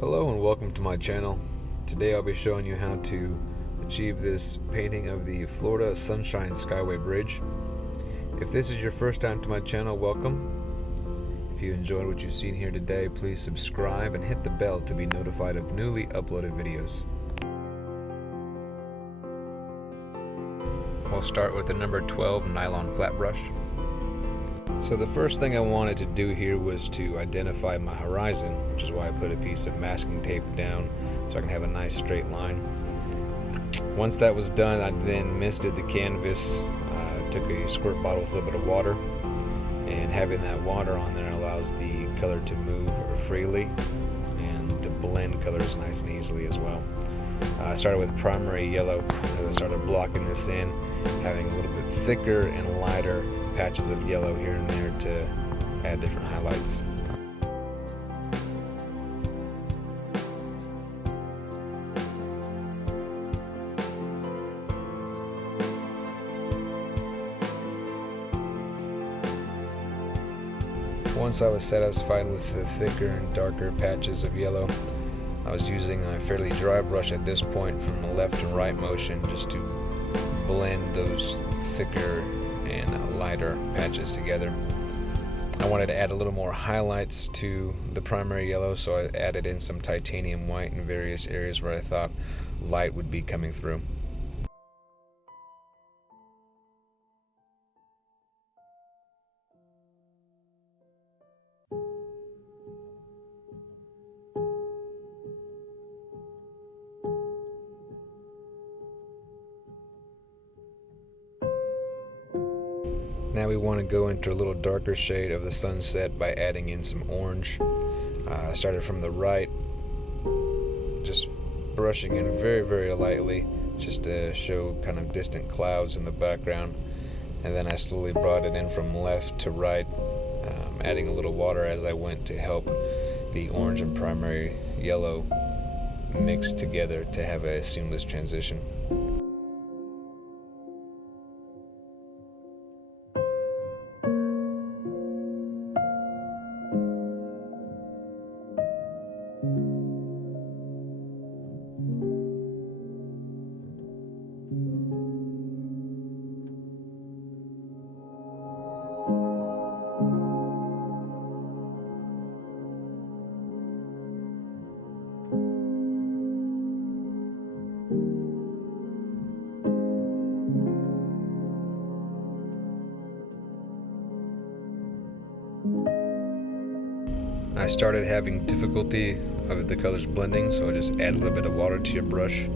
Hello and welcome to my channel. Today I'll be showing you how to achieve this painting of the Florida Sunshine Skyway Bridge. If this is your first time to my channel, welcome. If you enjoyed what you've seen here today, please subscribe and hit the bell to be notified of newly uploaded videos. We'll start with the number 12 Nylon Flat brush. So the first thing I wanted to do here was to identify my horizon, which is why I put a piece of masking tape down so I can have a nice straight line. Once that was done, I then misted the canvas, took a squirt bottle with a little bit of water, and having that water on there allows the color to move freely and to blend colors nice and easily as well. I started with primary yellow as I started blocking this in, having a little bit thicker and lighter patches of yellow here and there to add different highlights. Once I was satisfied with the thicker and darker patches of yellow, I was using a fairly dry brush at this point from a left and right motion just to blend those thicker and lighter patches together. I wanted to add a little more highlights to the primary yellow, so I added in some titanium white in various areas where I thought light would be coming through. Now we want to go into a little darker shade of the sunset by adding in some orange. I started from the right, just brushing in very lightly just to show kind of distant clouds in the background, and then I slowly brought it in from left to right, adding a little water as I went to help the orange and primary yellow mix together to have a seamless transition. I started having difficulty with the colors blending, so I just add a little bit of water to your brush.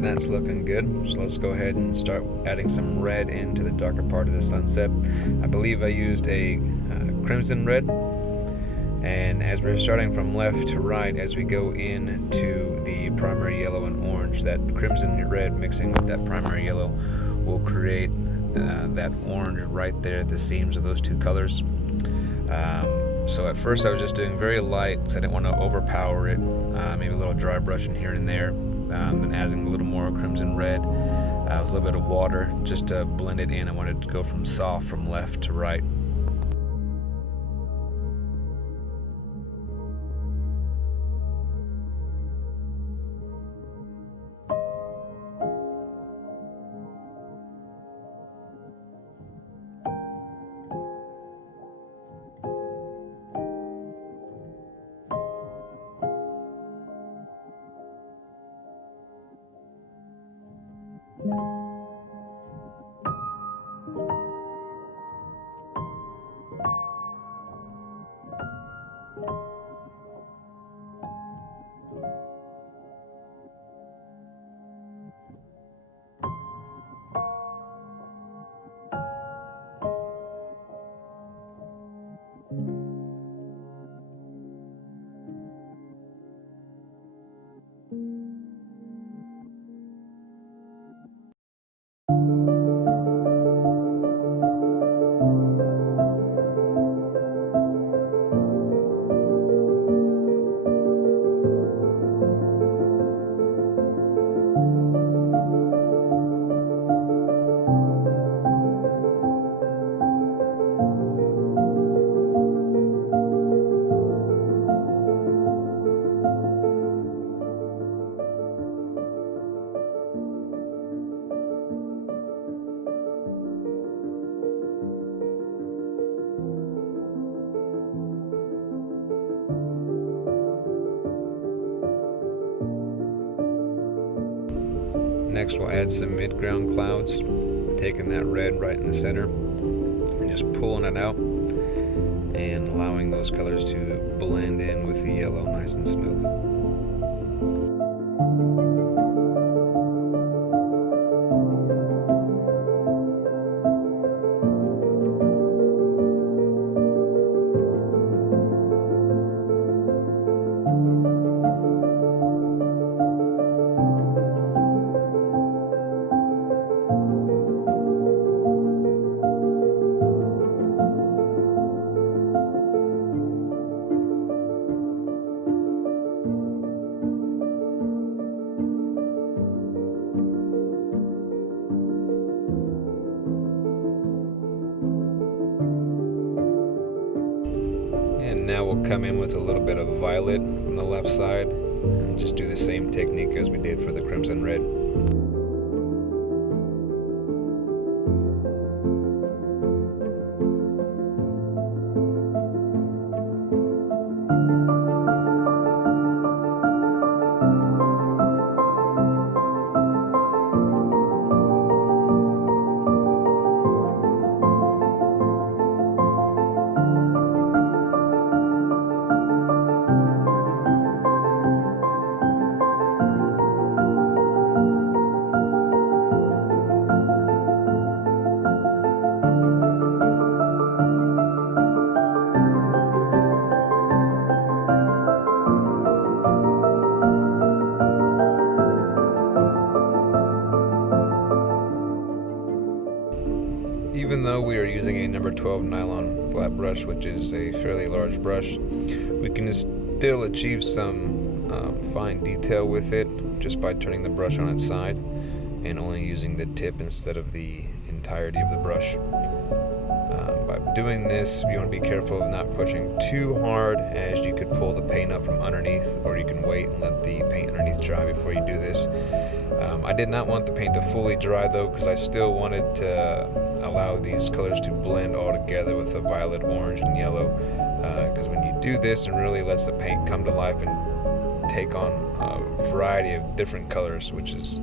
That's looking good, so let's go ahead and start adding some red into the darker part of the sunset. I believe I used a crimson red, and as we're starting from left to right, as we go into the primary yellow and orange, that crimson red mixing with that primary yellow will create that orange right there at the seams of those two colors. So at first I was just doing very light because I didn't want to overpower it, maybe a little dry brushing here and there. Then adding a little more crimson red with a little bit of water just to blend it in. I wanted to go from soft from left to right. Next we'll add some mid-ground clouds, taking that red right in the center and just pulling it out and allowing those colors to blend in with the yellow nice and smooth. And now we'll come in with a little bit of violet from the left side and just do the same technique as we did for the crimson red. Even though we are using a number 12 nylon flat brush, which is a fairly large brush, we can still achieve some fine detail with it just by turning the brush on its side and only using the tip instead of the entirety of the brush. By doing this, you want to be careful of not pushing too hard, as you could pull the paint up from underneath, or you can wait and let the paint underneath dry before you do this. I did not want the paint to fully dry though, because I still wanted to allow these colors to blend all together with the violet, orange, and yellow, because when you do this, it really lets the paint come to life and take on a variety of different colors, which is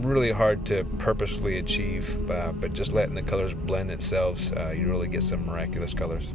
really hard to purposefully achieve, but just letting the colors blend themselves, you really get some miraculous colors.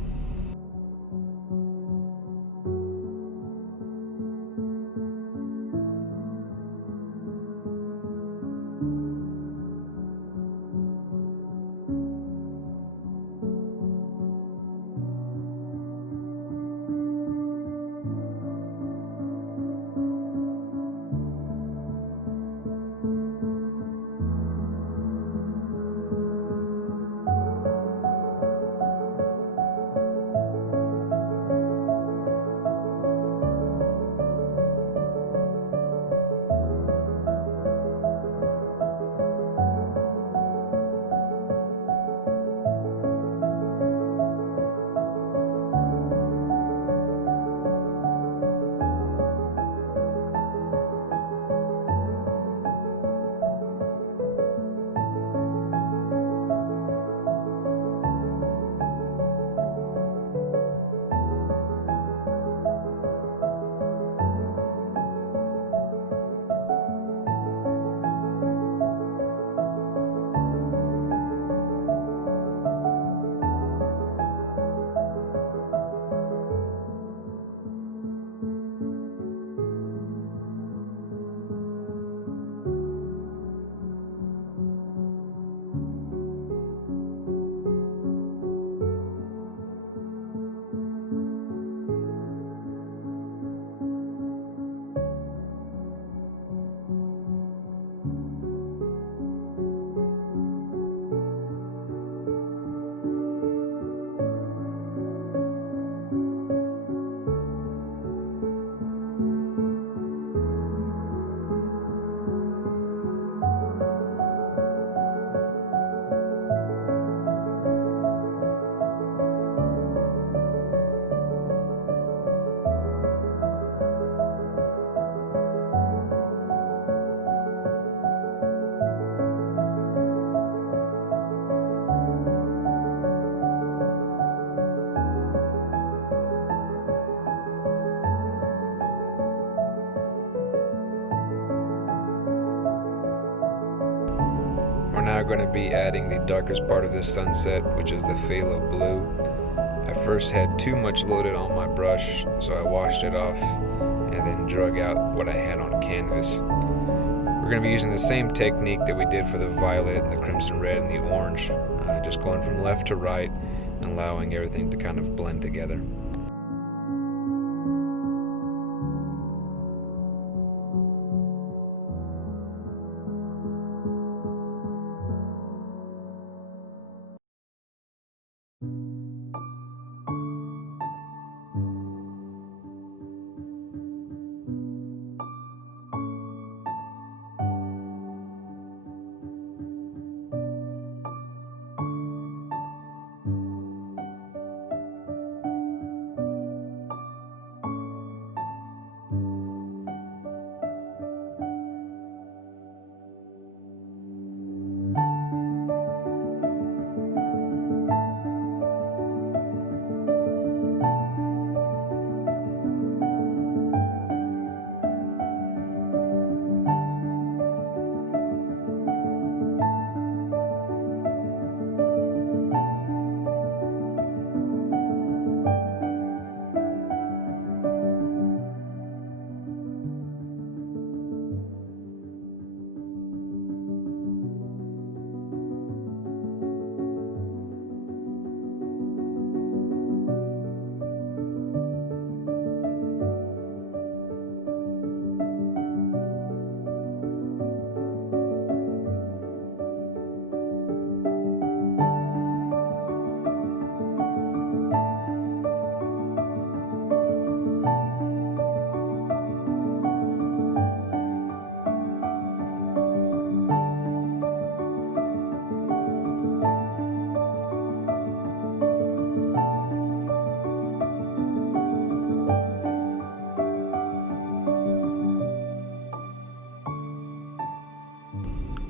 going to be adding the darkest part of this sunset, which is the phthalo blue. I first had too much loaded on my brush, so I washed it off and then drug out what I had on canvas. We're going to be using the same technique that we did for the violet and the crimson red and the orange, just going from left to right and allowing everything to kind of blend together.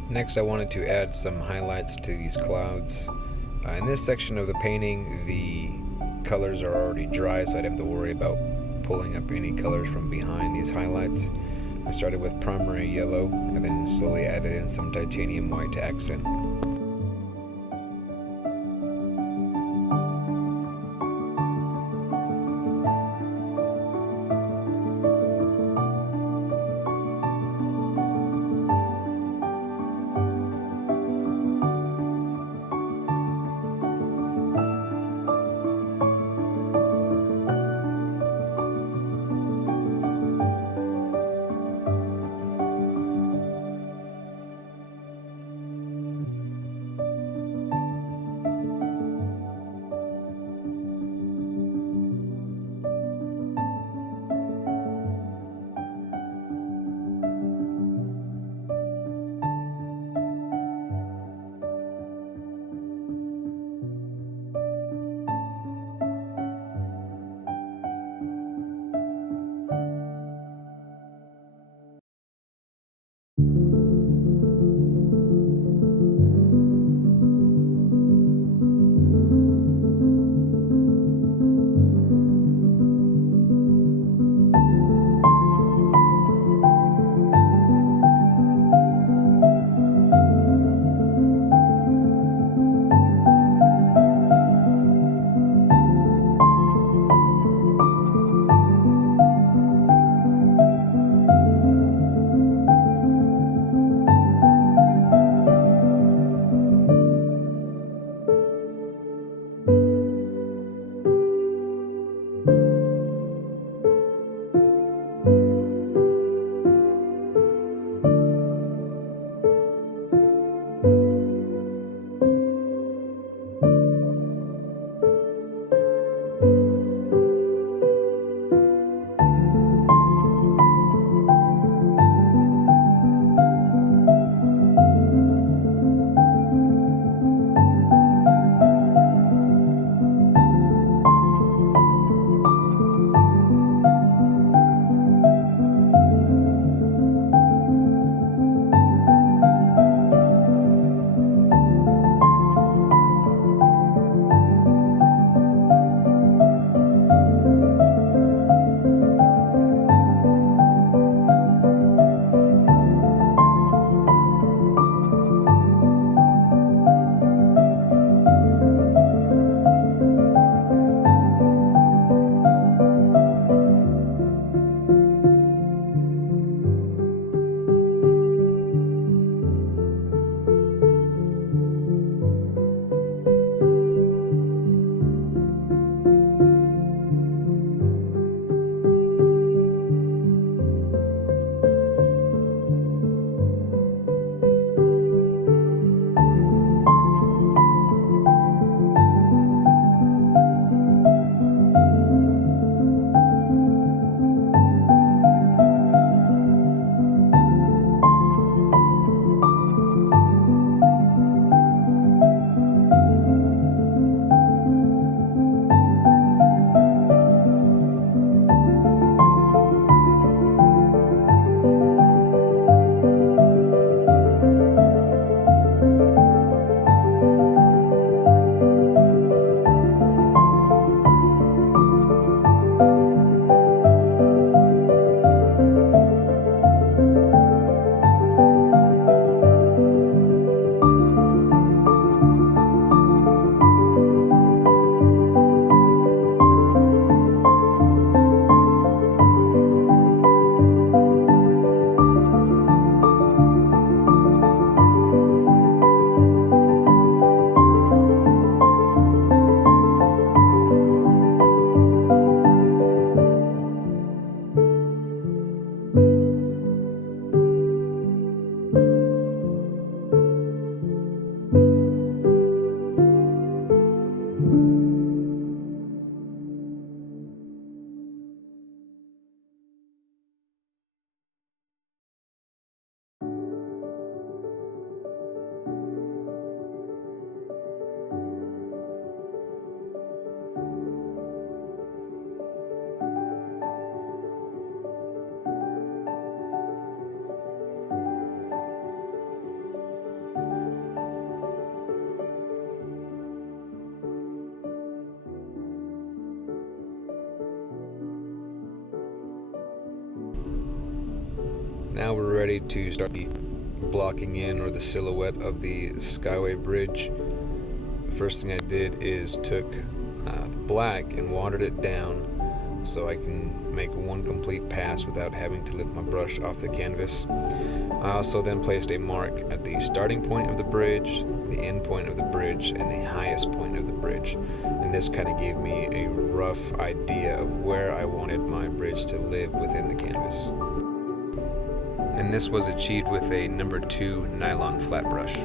Next, I wanted to add some highlights to these clouds. In this section of the painting, the colors are already dry, so I didn't have to worry about pulling up any colors from behind these highlights. I started with primary yellow and then slowly added in some titanium white to accent. Now we're ready to start the blocking in, or the silhouette of the Skyway Bridge. First thing I did is took the black and watered it down so I can make one complete pass without having to lift my brush off the canvas. I also then placed a mark at the starting point of the bridge, the end point of the bridge, and the highest point of the bridge. And this kind of gave me a rough idea of where I wanted my bridge to live within the canvas. And this was achieved with a number 2 Nylon Flat brush.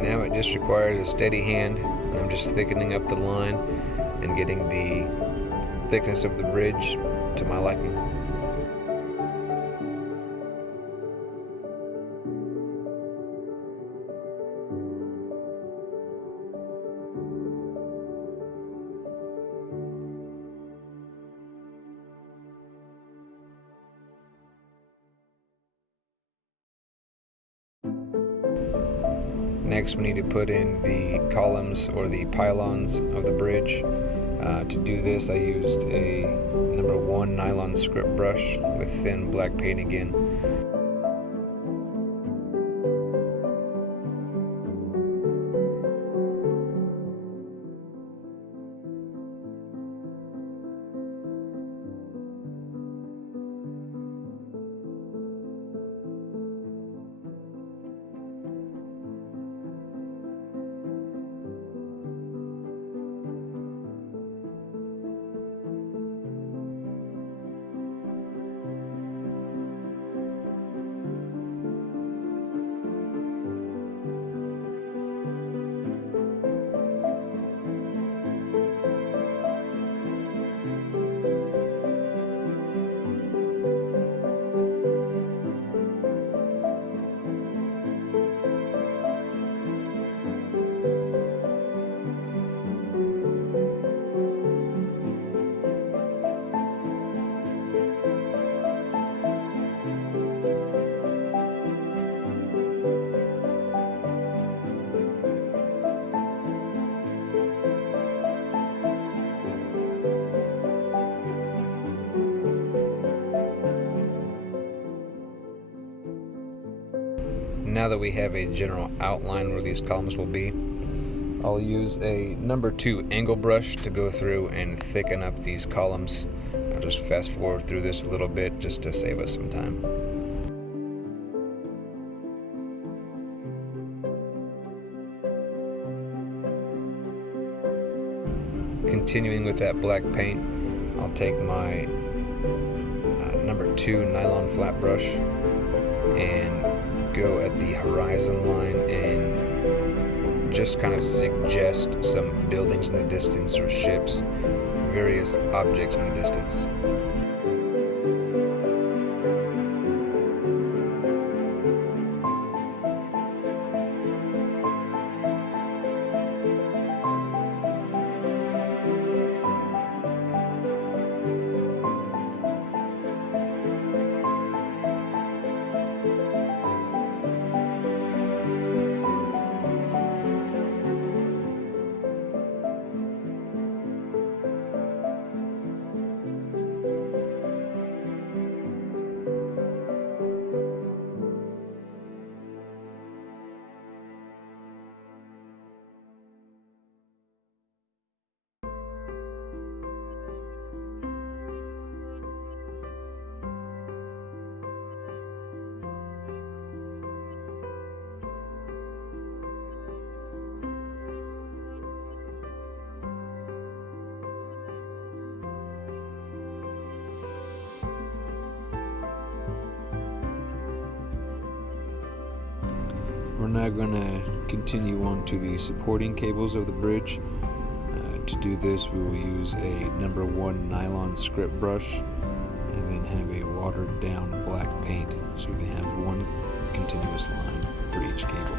Now it just requires a steady hand, and I'm just thickening up the line and getting the thickness of the bridge to my liking. Next, we need to put in the columns, or the pylons, of the bridge. To do this, I used a number 1 nylon script brush with thin black paint again. Now that we have a general outline where these columns will be, I'll use a number 2 angle brush to go through and thicken up these columns. I'll just fast forward through this a little bit just to save us some time. Continuing with that black paint, I'll take my number 2 nylon flat brush and go at the horizon line and just kind of suggest some buildings in the distance, or ships, various objects in the distance. We're now going to continue on to the supporting cables of the bridge. To do this, we will use a number 1 nylon script brush and then have a watered down black paint so we can have one continuous line for each cable.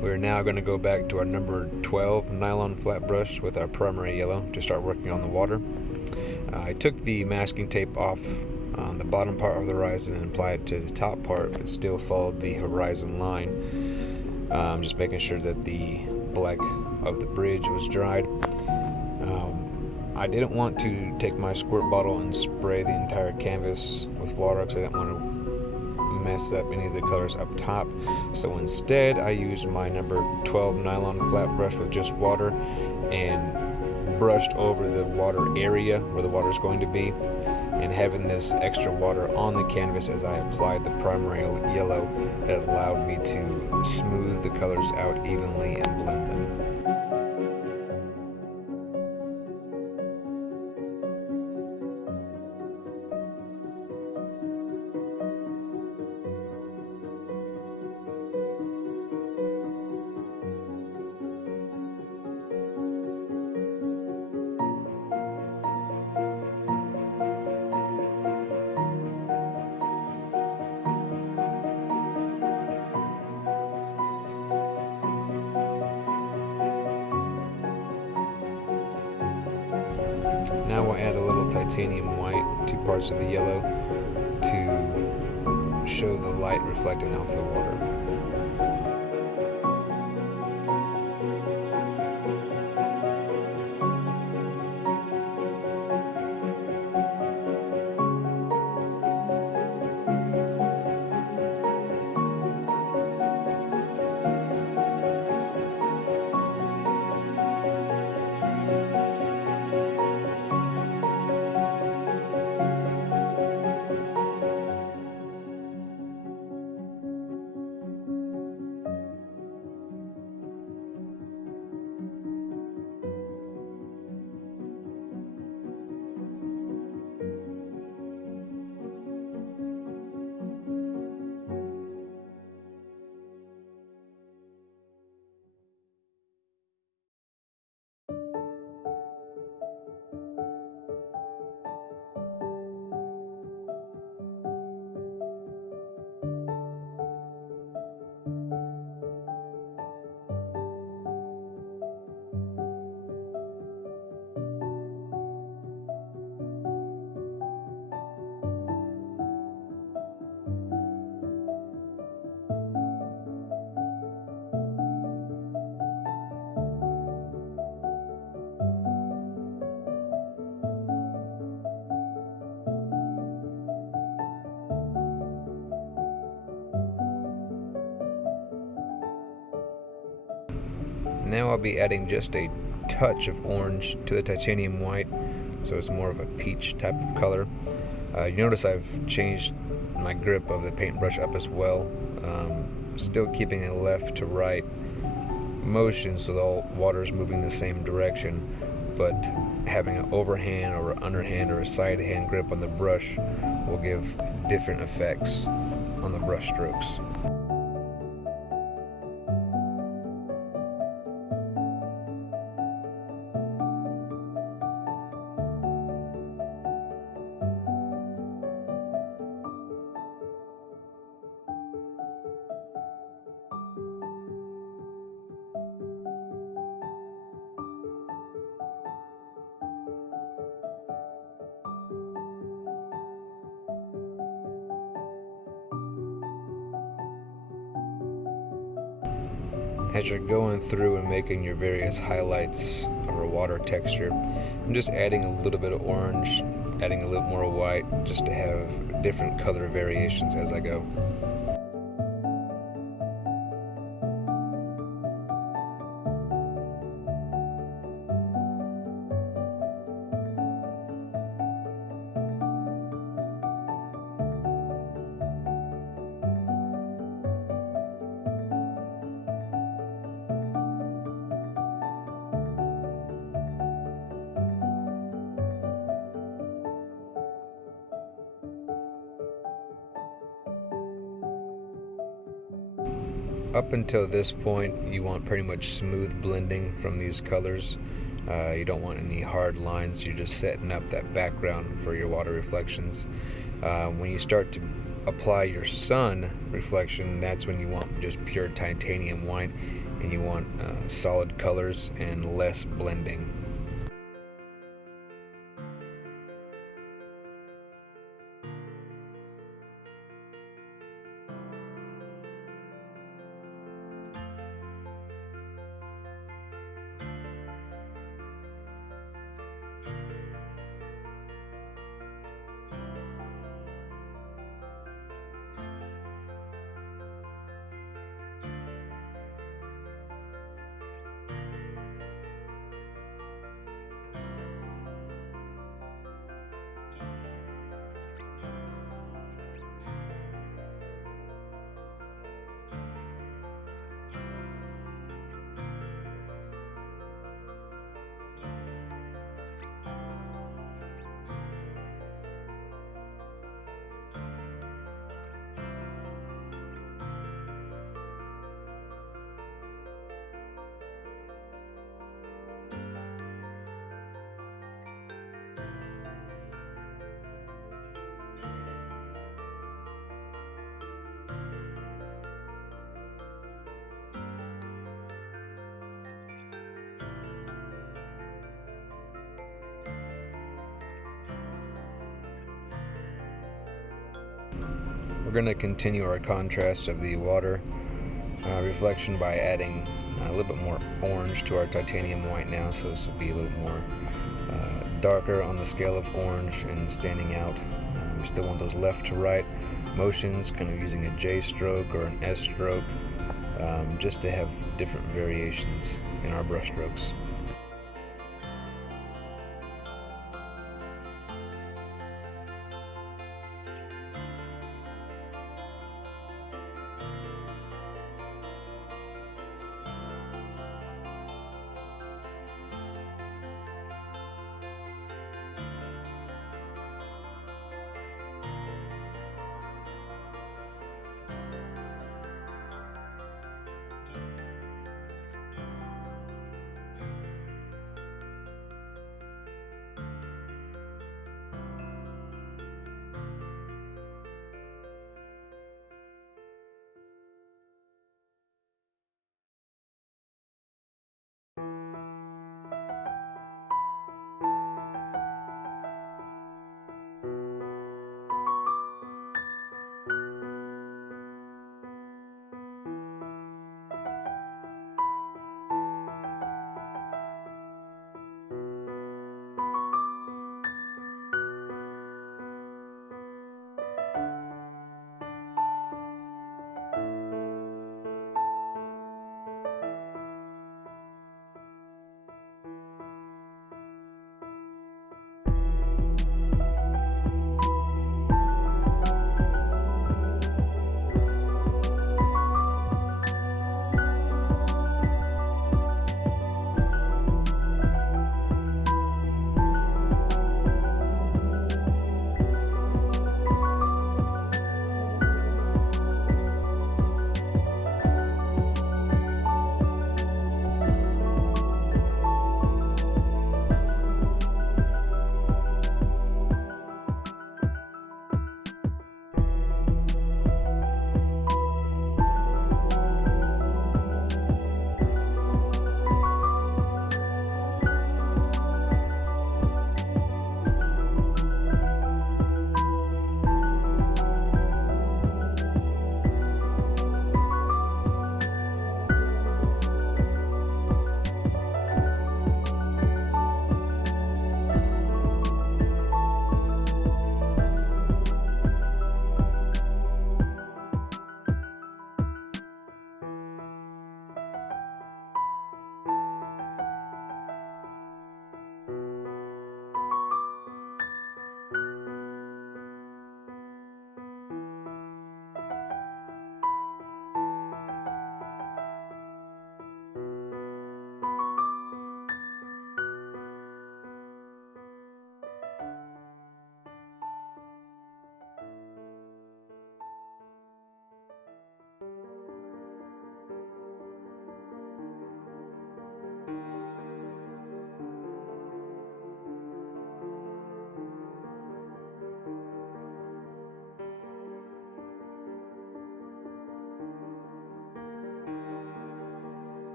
We're now going to go back to our number 12 nylon flat brush with our primary yellow to start working on the water. I took the masking tape off on the bottom part of the horizon and applied it to the top part, but still followed the horizon line. Just making sure that the black of the bridge was dried. I didn't want to take my squirt bottle and spray the entire canvas with water because I didn't want to mess up any of the colors up top. So instead I used my number 12 nylon flat brush with just water and brushed over the water area where the water is going to be, and having this extra water on the canvas as I applied the primary yellow, it allowed me to smooth the colors out evenly and blend them. Now we'll add a little titanium white, 2 parts of the yellow, to show the light reflecting off the water. Now I'll be adding just a touch of orange to the titanium white, so it's more of a peach type of color. You notice I've changed my grip of the paintbrush up as well, still keeping a left to right motion so the water is moving the same direction, but having an overhand or an underhand or a side hand grip on the brush will give different effects on the brush strokes. As you're going through and making your various highlights or water texture, I'm just adding a little bit of orange, adding a little more white, just to have different color variations as I go. Up until this point, you want pretty much smooth blending from these colors. You don't want any hard lines. You're just setting up that background for your water reflections. When you start to apply your sun reflection, that's when you want just pure titanium white, and you want solid colors and less blending. We're going to continue our contrast of the water reflection by adding a little bit more orange to our titanium white now, so this will be a little more darker on the scale of orange and standing out. We still want those left to right motions, kind of using a J stroke or an S stroke, just to have different variations in our brush strokes.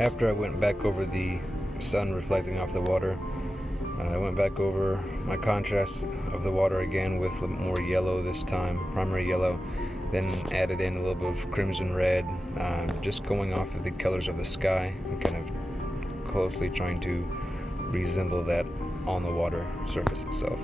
After I went back over the sun reflecting off the water, I went back over my contrast of the water again with more yellow this time, primary yellow, then added in a little bit of crimson red, just going off of the colors of the sky and kind of closely trying to resemble that on the water surface itself.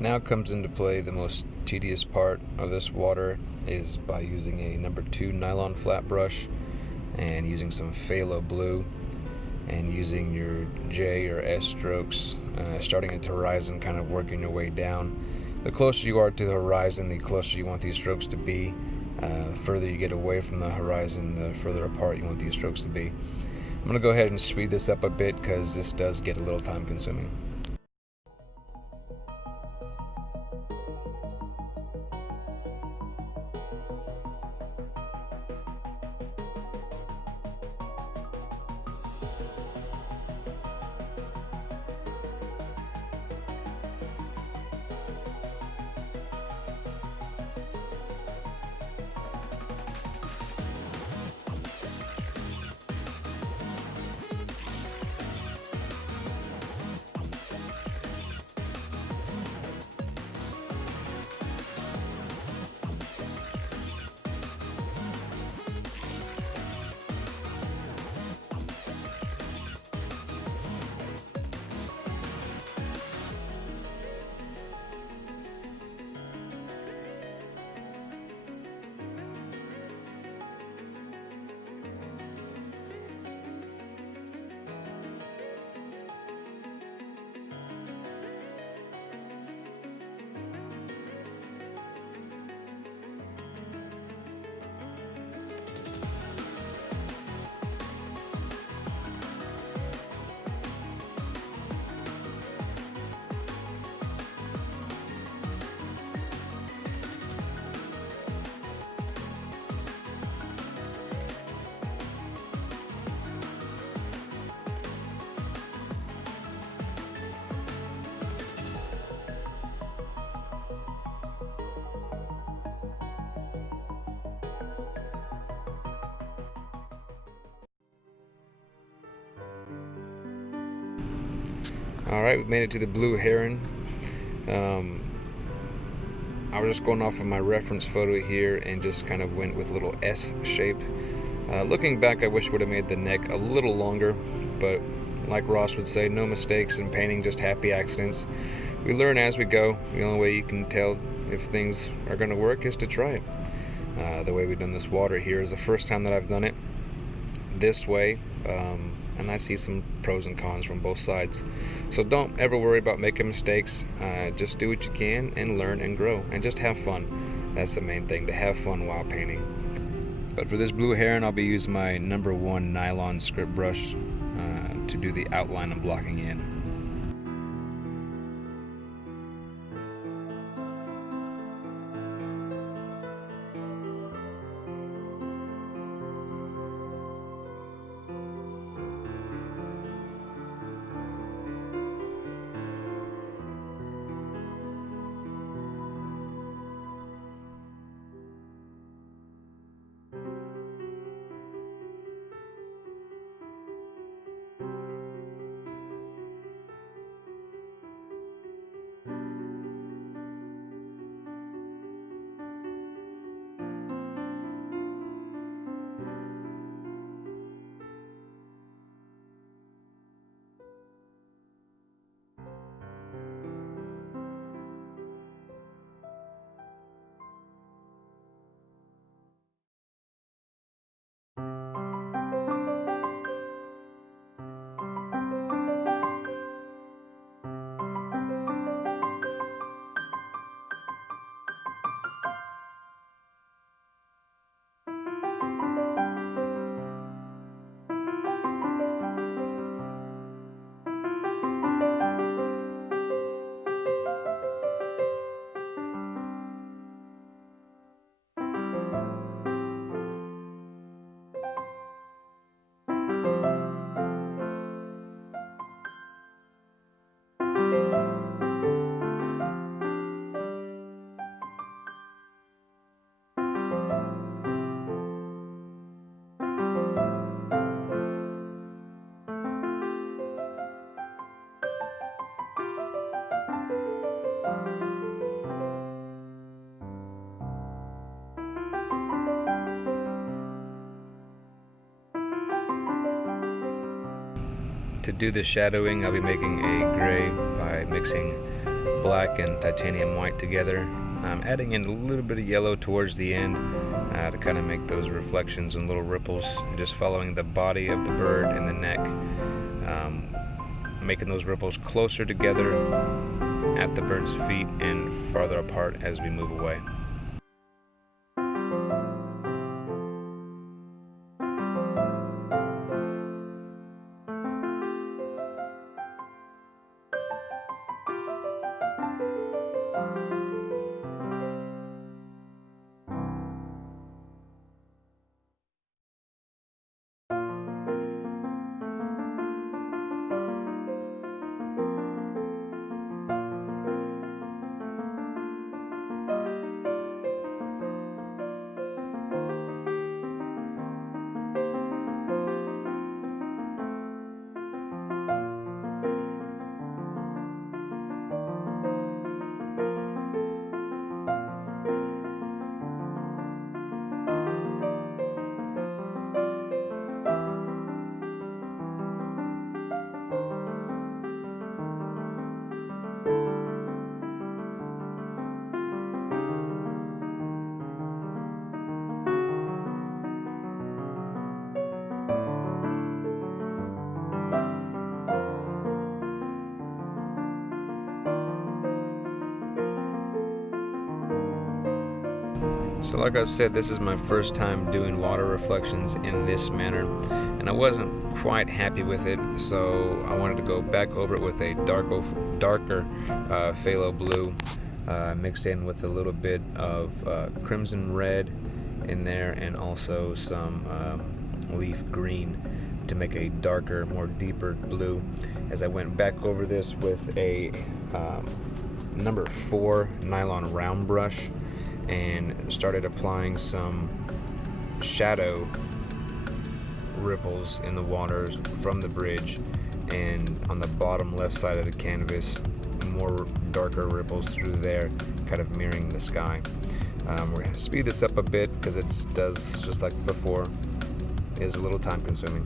Now comes into play the most tedious part of this water is by using a number 2 Nylon Flat brush and using some Phthalo Blue and using your J or S strokes, starting at the horizon, kind of working your way down. The closer you are to the horizon, the closer you want these strokes to be. The further you get away from the horizon, the further apart you want these strokes to be. I'm going to go ahead and speed this up a bit because this does get a little time consuming. Alright, we've made it to the blue heron. I was just going off of my reference photo here and just kind of went with a little S shape. Looking back, I wish I would have made the neck a little longer, but like Ross would say, no mistakes in painting, just happy accidents. We learn as we go. The only way you can tell if things are going to work is to try it. The way we've done this water here is the first time that I've done it this way, and I see some pros and cons from both sides. So don't ever worry about making mistakes. Just do what you can and learn and grow and just have fun. That's the main thing, to have fun while painting. But for this blue heron, I'll be using my number 1 nylon script brush to do the outline and blocking in. To do the shadowing, I'll be making a gray by mixing black and titanium white together. I'm adding in a little bit of yellow towards the end to kind of make those reflections and little ripples, just following the body of the bird and the neck, making those ripples closer together at the bird's feet and farther apart as we move away. So like I said, this is my first time doing water reflections in this manner, and I wasn't quite happy with it, so I wanted to go back over it with a darker phthalo blue, mixed in with a little bit of crimson red in there, and also some leaf green to make a darker, more deeper blue. As I went back over this with a number 4 Nylon Round brush, and started applying some shadow ripples in the water from the bridge, and on the bottom left side of the canvas, more darker ripples through there, kind of mirroring the sky. We're going to speed this up a bit because it does, just like before, is a little time consuming.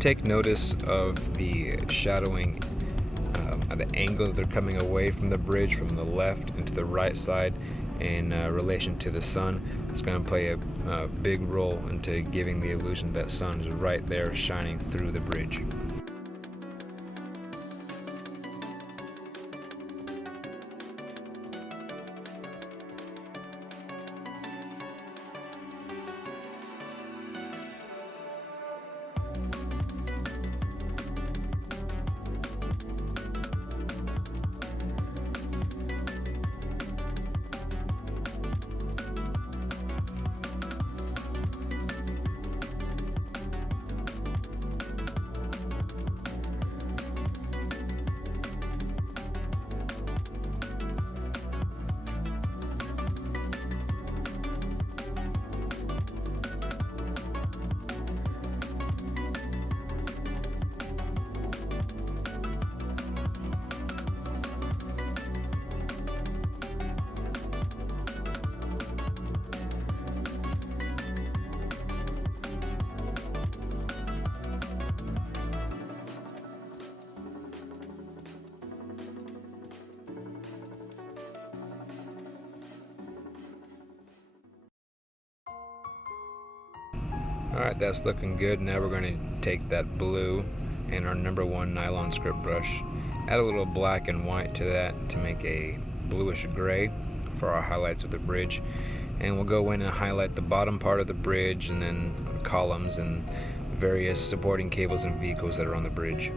Take notice of the shadowing, the angle that they're coming away from the bridge from the left and to the right side in relation to the sun. It's going to play a big role into giving the illusion that sun is right there shining through the bridge. Alright, that's looking good. Now we're going to take that blue and our number 1 nylon script brush, add a little black and white to that to make a bluish gray for our highlights of the bridge, and we'll go in and highlight the bottom part of the bridge and then columns and various supporting cables and vehicles that are on the bridge.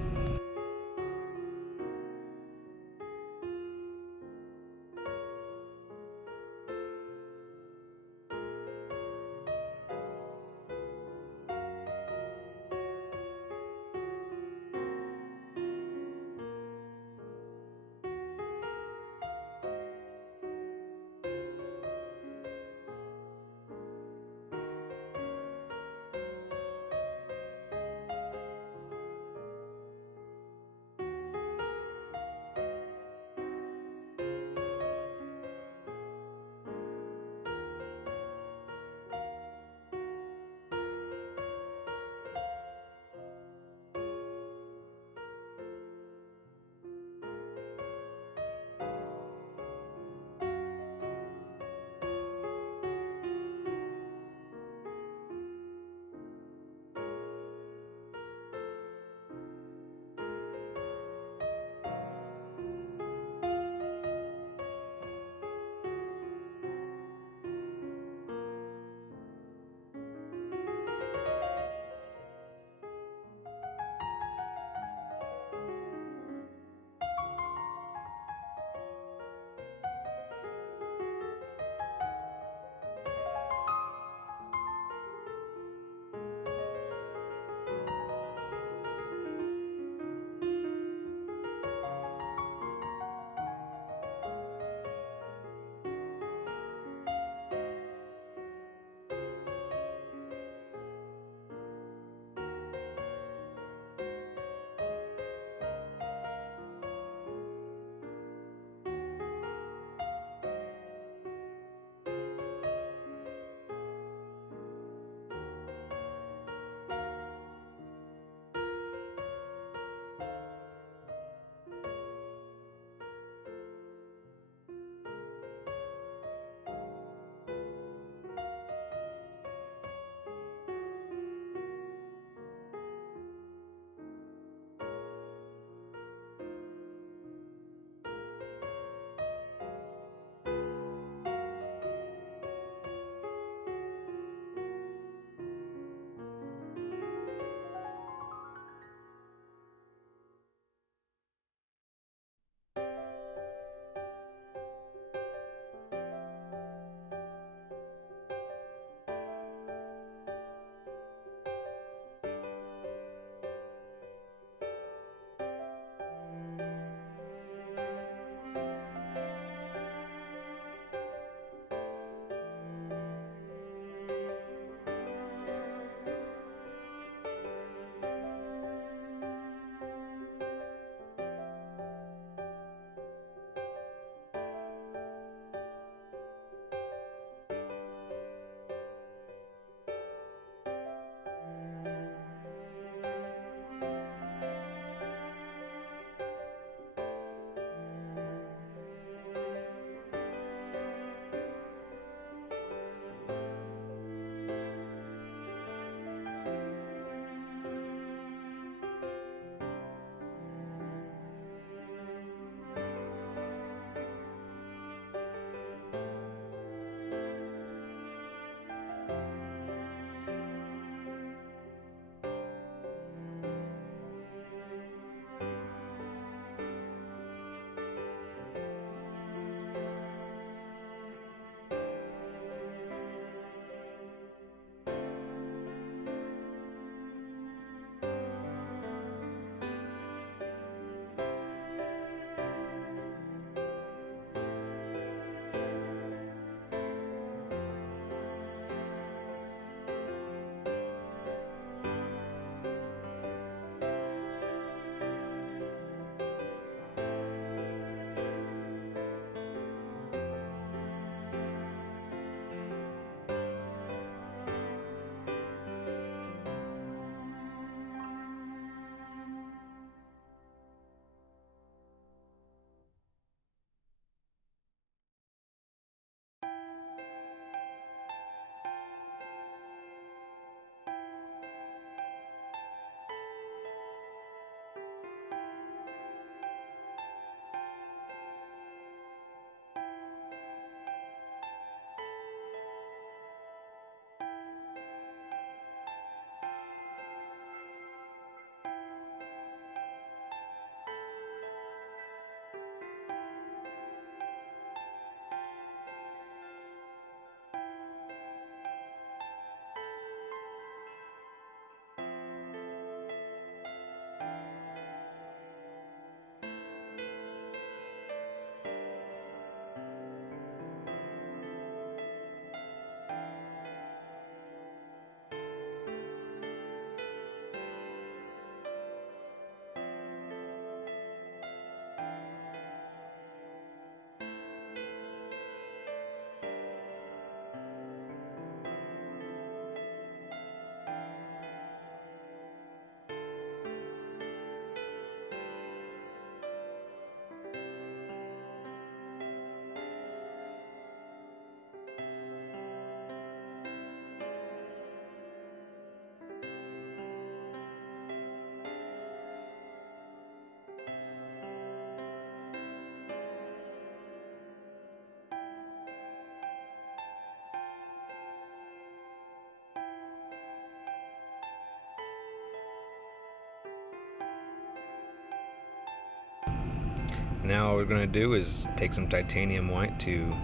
Now what we're going to do is take some titanium white to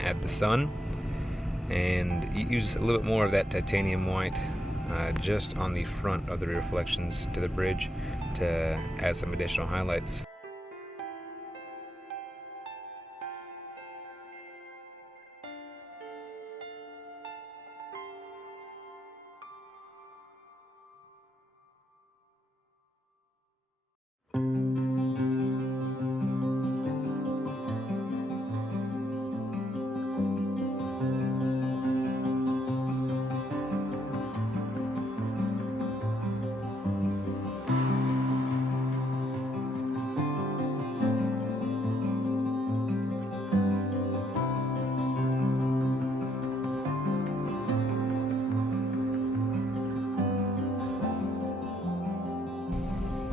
add the sun, and use a little bit more of that titanium white just on the front of the reflections to the bridge to add some additional highlights.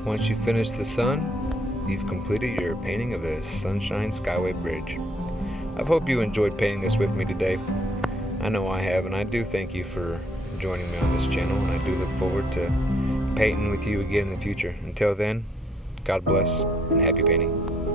Once you finish the sun, you've completed your painting of the Sunshine Skyway Bridge. I hope you enjoyed painting this with me today. I know I have, and I do thank you for joining me on this channel, and I do look forward to painting with you again in the future. Until then, God bless and happy painting.